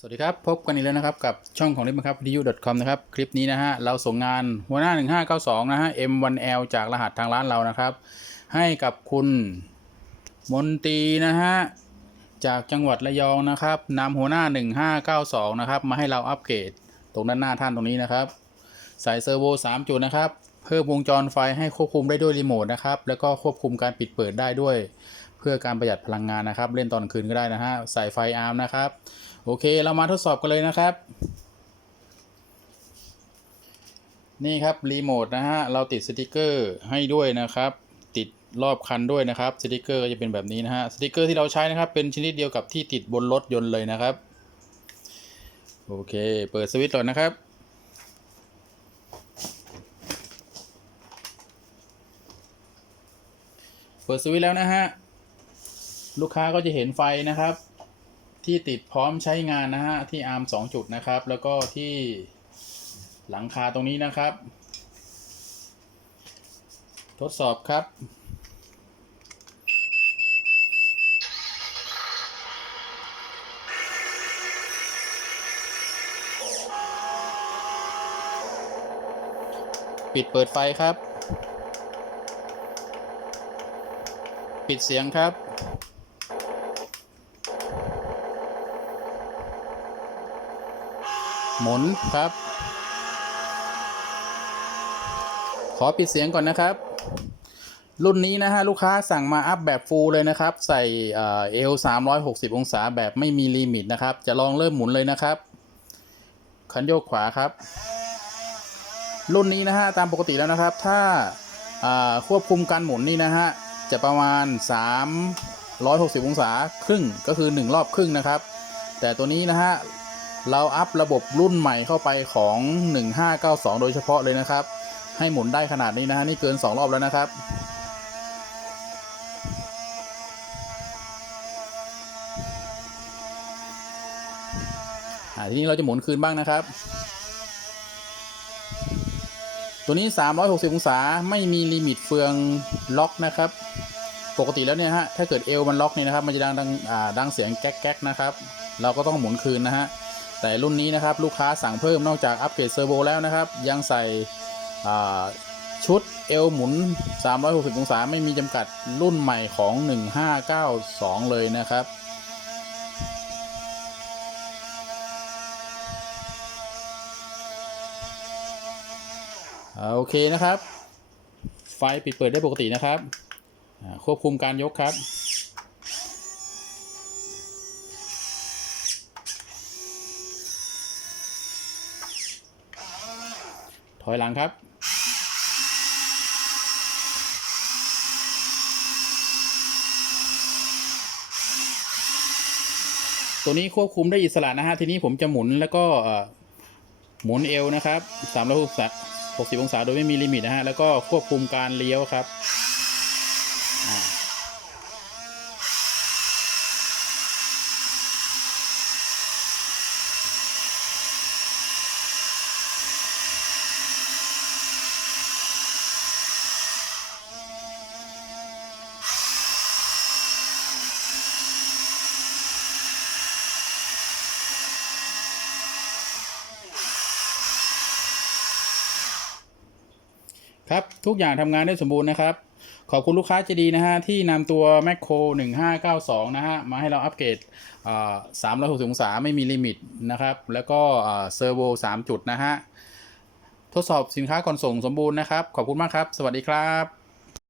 สวัสดีครับ พบกันอีกแล้วนะครับ กับช่องของลิมครับ v i d e o com นะครับ คลิปนี้นะฮะ เราส่งงานหัวหน้า 1592 นะฮะ M1L จากรหัสทางร้านเรานะครับ ให้กับคุณมนตีนะฮะ จากจังหวัดระยองนะครับนำหัวหน้า 1592 นะครับ มาให้เราอัปเกรดตรงด้านหน้าท่านตรงนี้นะครับ สายเซอร์โว 3 จุดนะครับ เพิ่มวงจรไฟให้ควบคุมได้ด้วยรีโมทนะครับ แล้วก็ควบคุมการปิดเปิดได้ด้วย เพื่อการประหยัดพลังงานนะครับ เล่นตอนคืนก็ได้นะฮะใส่ไฟอาร์มนะครับ โอเคเรามาทดสอบกันเลยนะครับ นี่ครับรีโมทนะฮะเราติดสติกเกอร์ให้ด้วยนะครับ ติดรอบคันด้วยนะครับสติกเกอร์ก็จะเป็นแบบนี้นะฮะสติกเกอร์ที่เราใช้นะครับ เป็นชนิดเดียวกับที่ติดบนรถยนต์เลยนะครับ โอเค เปิดสวิตช์ก่อนนะครับเปิดสวิตช์แล้วนะฮะลูกค้าก็จะเห็นไฟนะครับ ที่ติดพร้อมใช้งานนะฮะที่อาร์มสองจุดนะครับ แล้วก็ที่หลังคาตรงนี้นะครับ ทดสอบครับปิดเปิดไฟครับ ปิดเสียงครับ หมุนครับ ขอปิดเสียงก่อนนะครับ รุ่นนี้นะฮะลูกค้าสั่งมาอัพแบบฟูลเลยนะครับ ใส่เอล360 องศาแบบไม่มีลิมิตนะครับ จะลองเริ่มหมุนเลยนะครับ คันโยกขวาครับ รุ่นนี้นะฮะตามปกติแล้วนะครับ ถ้าาควบคุมการหมุนนี่นะฮะจะประมาณ 360 องศาครึ่งก็คือ 1 รอบครึ่งนะครับ แต่ตัวนี้นะฮะ เราอัพระบบรุ่นใหม่เข้าไปของ 1592 โดยเฉพาะเลยนะครับ ให้หมุนได้ขนาดนี้นะฮะนี่เกิน 2 รอบแล้วนะครับทีนี้เราจะหมุนคืนบ้างนะครับ ตัวนี้ 360 องศาไม่มีลิมิตเฟืองล็อกนะครับ ปกติแล้วเนี่ยฮะถ้าเกิดเอวมันล็อกนี่นะครับ มันจะดังดังดังเสียงแก๊กแก๊กนะครับ เราก็ต้องหมุนคืนนะฮะ แต่รุ่นนี้นะครับลูกค้าสั่งเพิ่มนอกจากอัปเกรดเซอร์โวแล้วนะครับ ยังใส่ชุดเอวหมุน 360 องศาไม่มีจำกัดรุ่นใหม่ของ 1592 เลยนะครับ โอเคนะครับ ไฟปิดเปิดได้ปกตินะครับ ควบคุมการยกครับ อยหลังครับ ตัวนี้ควบคุมได้อิสระนะฮะ ทีนี้ผมจะหมุนแล้วก็หมุนเอวนะครับ360องศาโดยไม่มีลิมิตนะฮะ แล้วก็ควบคุมการเลี้ยวครับ ครับ ทุกอย่างทำงานได้สมบูรณ์นะครับ ขอบคุณลูกค้าใจดีนะฮะ ที่นำตัว m a c โค1592 นะฮะ มาให้เราอัปเกรดอ่า360องศาไม่มีลิมิตนะครับ แล้วก็เซอร์โว3จุดนะฮะ ทดสอบสินค้าก่อนส่งสมบูรณ์นะครับ ขอบคุณมากครับ สวัสดีครับ